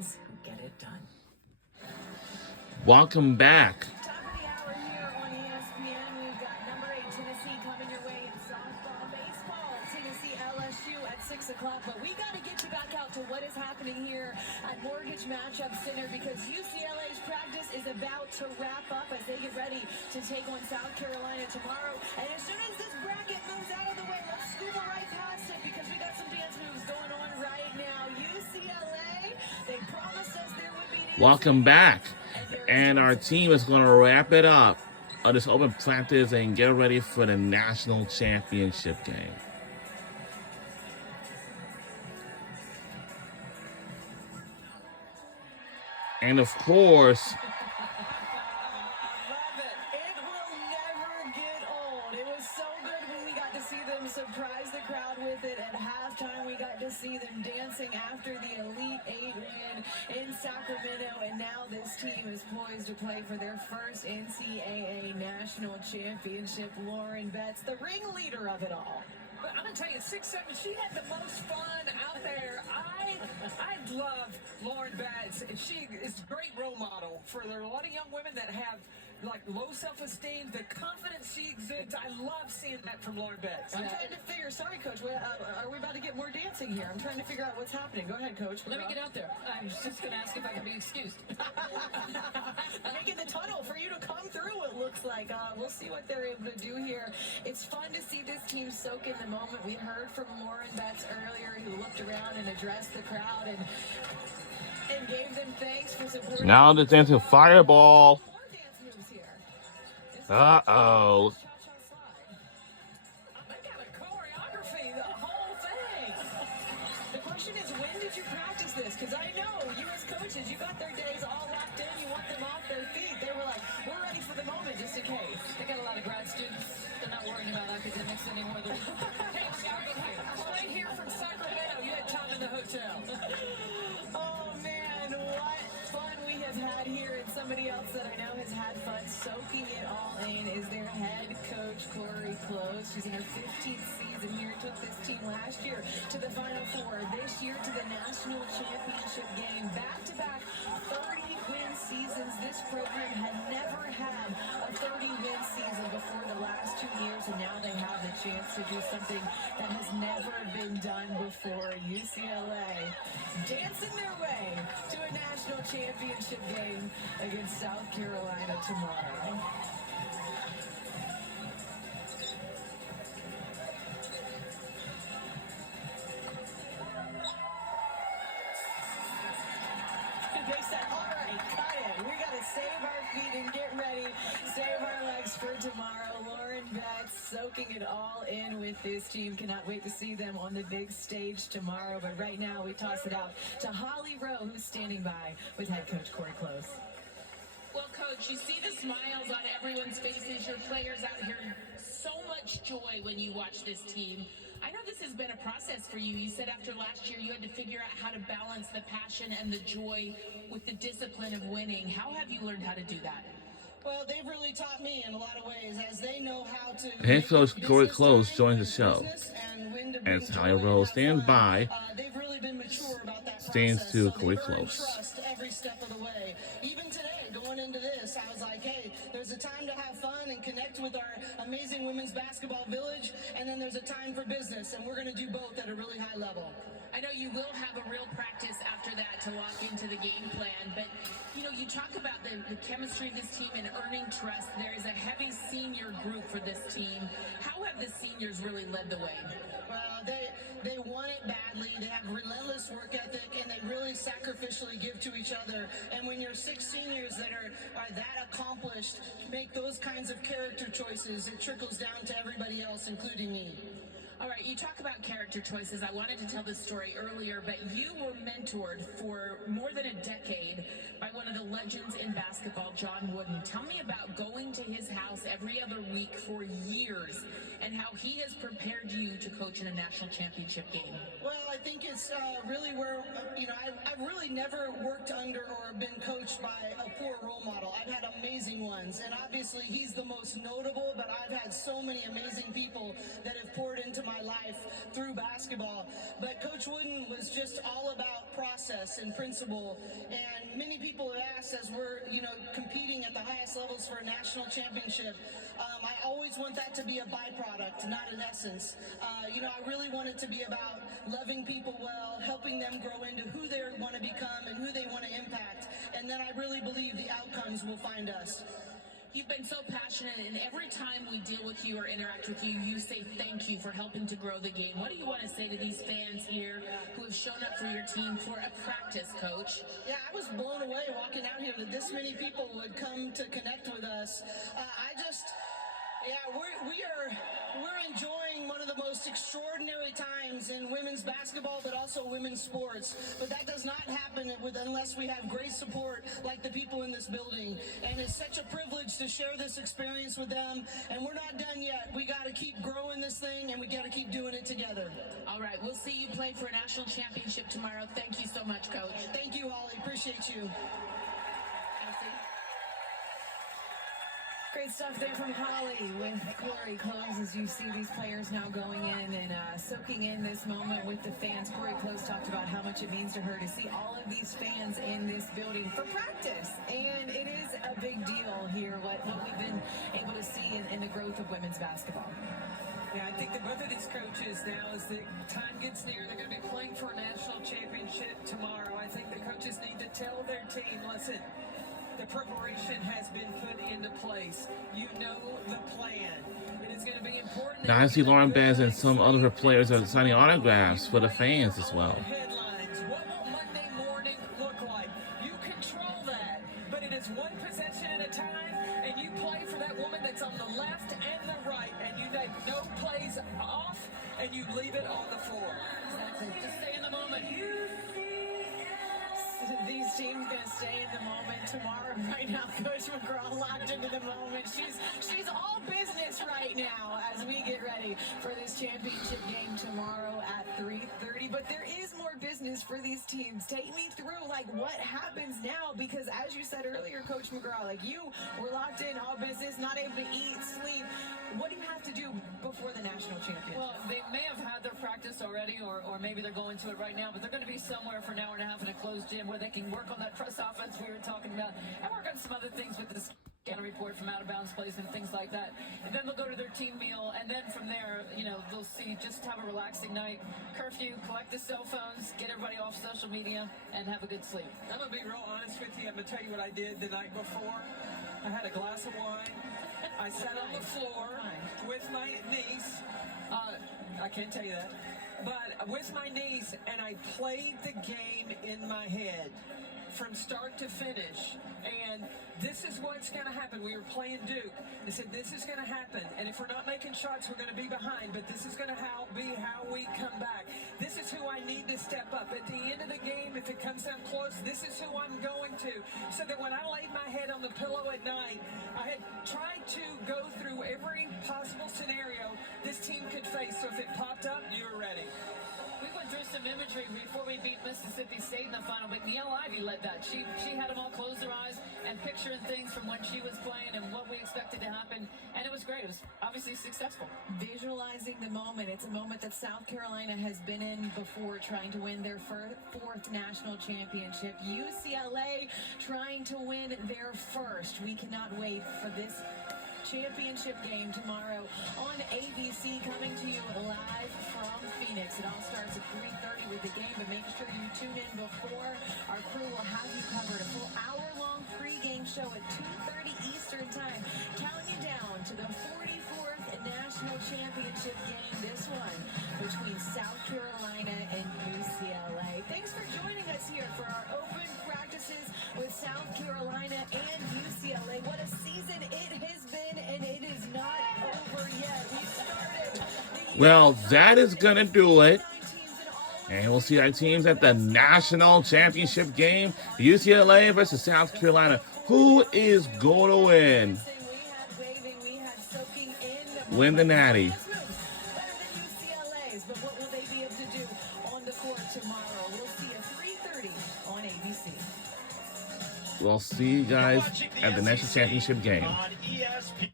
ones who get it done. Welcome back. Top of the hour here on ESPN. We've got number 8 Tennessee coming your way in softball, baseball. Tennessee LSU at 6 o'clock. But we got to get you back out to what is happening here at Mortgage Matchup Center because UCLA's practice is about to wrap up as they get ready to take on South Carolina tomorrow. And as soon as this bracket moves out of the way, let's scoop right past it because we got some dance moves going on right now. UCLA, they promised us there would be dancing. Welcome back. And our team is going to wrap it up on this open practice and get ready for the national championship game. And of course, surprise the crowd with it at halftime. We got to see them dancing after the Elite Eight win in Sacramento, and now this team is poised to play for their first NCAA national championship. Lauren Betts, the ringleader of it all. But I'm going to tell you, 6'7", she had the most fun out there. I love Lauren Betts. She is a great role model for a lot of young women that have like low self-esteem, the confidence she exudes. I love seeing that from Lauren Betts. I'm trying to figure, sorry coach, are we about to get more dancing here? I'm trying to figure out what's happening. Go ahead, coach. Let me get out there. I was just going to ask if I could be excused. Making the tunnel for you to come through, it looks like. We'll see what they're able to do here. It's fun to see this team soak in the moment. We heard from Lauren Betts earlier, who looked around and addressed the crowd and gave them thanks for supporting. now the dancing fireball. Uh-oh. They got a choreography, the whole thing. The question is, when did you practice this? Because I know you as coaches, you got their days all locked in. You want them off their feet. They were like, we're ready for the moment just in case. They got a lot of grad students. They're not worrying about academics anymore. Hey, straight here from Sacramento. You had time in the hotel. Oh, man, what fun we have had here. And somebody else that I know has had fun soaking it all in is their head coach, Corey Close. She's in her 15th season here. Took this team last year to the Final Four. This year to the national championship game. Back-to-back 30-win seasons. This program had never had a 30-win season before the last 2 years, and now they have the chance to do something that has never been done before. UCLA dancing their way to a national championship game against South Carolina tomorrow. They said, all right, cut it. We got to save our feet and get ready. Save our legs for tomorrow. Lauren Betts soaking it all in with this team. Cannot wait to see them on the big stage tomorrow. But right now, we toss it out to Holly Rowe, who's standing by with head coach Corey Close. Well, Coach, you see the smiles on everyone's faces. Your players out here, so much joy when you watch this team. I know this has been a process for you. You said after last year you had to figure out how to balance the passion and the joy with the discipline of winning. How have you learned how to do that? Well, they've really taught me in a lot of ways, as they know how to. Head coach Corey Close joins the show. As Holly Rowe stands by, they've really been mature about that stands process, to so Corey they've earned Close. trust every step of the way. Even today, going into this, I was like, hey, there's a time to have fun and connect with our amazing women's basketball village, and then there's a time for business, and we're going to do both at a really high level. I know you will have a real practice after that to lock into the game plan, but you know, you talk about the chemistry of this team and earning trust. There is a heavy senior group for this team. How have the seniors really led the way? Well, they want it badly. They have relentless work ethic, and they really sacrificially give to each other. And when you're 6 seniors that are that accomplished, make those kinds of character choices, it trickles down to everybody else, including me. All right, you talk about character choices. I wanted to tell this story earlier, but you were mentored for more than a decade by one of the legends in basketball, John Wooden. Tell me about going to his house every other week for years and how he has prepared you to coach in a national championship game. Well, I think it's really where, I've really never worked under or been coached by a poor role model. I've had amazing ones, and obviously he's the most notable, but I've had so many amazing people that have poured into my life through basketball. But Coach Wooden was just all about process and principle, and many people have asked, as we're, competing at the highest levels for a national championship, I always want that to be a byproduct, not an essence. I really want it to be about loving people well, helping them grow into who they want to become and who they want to impact. And then I really believe the outcomes will find us. You've been so passionate, and every time we deal with you or interact with you, you say thank you for helping to grow the game. What do you want to say to these fans here who have shown up for your team for a practice, Coach? Yeah, I was blown away walking out here that this many people would come to connect with us. We're enjoying one of the most extraordinary times in women's basketball, but also women's sports. But that does not happen unless we have great support like the people in this building. And it's such a privilege to share this experience with them. And we're not done yet. We got to keep growing this thing, and we got to keep doing it together. All right, we'll see you play for a national championship tomorrow. Thank you so much, Coach. Thank you, Holly. Appreciate you. Great stuff there from Holly with Corey Close as you see these players now going in and soaking in this moment with the fans. Corey Close talked about how much it means to her to see all of these fans in this building for practice. And it is a big deal here, what we've been able to see in the growth of women's basketball. Yeah, I think that both of these coaches now, as the time gets near, they're going to be playing for a national championship tomorrow. I think the coaches need to tell their team, listen, the preparation has been put into place. You know the plan. It is going to be important. Now I see Lauren Betts and some other of her players are signing autographs for the fans as well. Headlines. What will Monday morning look like? You control that, but it is one possession at a time, and you play for that woman that's on the left and the right, and you take no plays off, and you leave it on the floor. Just stay in the moment. These teams going to stay in the moment tomorrow. Right now, Coach McGraw locked into the moment. She's all business right now as we get ready for this championship game tomorrow at 3:30. But there is more business for these teams. Take me through, what happens now? Because as you said earlier, Coach McGraw, you were locked in, all business, not able to eat, sleep. What do you have to do before the national championship? Well, they may have had their practice already, or maybe they're going to it right now, but they're going to be somewhere for an hour and a half in a closed gym where they can work on that press offense we were talking about and work on some other things with this scanner report from out of bounds plays and things like that. And then they'll go to their team meal, and then from there, they'll see, just have a relaxing night, curfew, collect the cell phones, get everybody off social media, and have a good sleep. I'm going to be real honest with you. I'm going to tell you what I did the night before. I had a glass of wine. I sat on the floor with my niece. I can't tell you that. But with my niece, and I played the game in my head from start to finish. And this is what's going to happen. We were playing Duke. They said, this is going to happen. And if we're not making shots, we're going to be behind. But this is going to be how we come back. This is who I need to step up. At the end of the game, if it comes down close, this is who I'm going to. So that when I laid my head on the pillow at night, I had tried to go through every possible scenario this team could face. So if it popped up, you were ready. We went through some imagery before we beat Mississippi State in the final, but Niele Ivey led that. She had them all close their eyes and picturing things from when she was playing and what we expected to happen, and it was great. It was obviously successful. Visualizing the moment. It's a moment that South Carolina has been in before, trying to win their fourth national championship. UCLA trying to win their first. We cannot wait for this championship game tomorrow on ABC, coming to you live from Phoenix. It all starts at 3:30 with the game, but make sure you tune in before. Our crew will have you covered. A full hour-long pregame show at 2:30 Eastern Time, counting you down to the 44th National Championship game, this one between South Carolina and UCLA. Thanks for joining us here for our open practices with South Carolina and UCLA. What a season it has been, and it is not over yet. We started the Well, that is going to do it. And we'll see our teams at the national championship game. UCLA versus South Carolina. Who is going to win? Win the Natty. Better than UCLA's, but what will they be able to do on the court tomorrow? We'll see at 3:30 on ABC. We'll see you guys at the national championship game. On ESPN.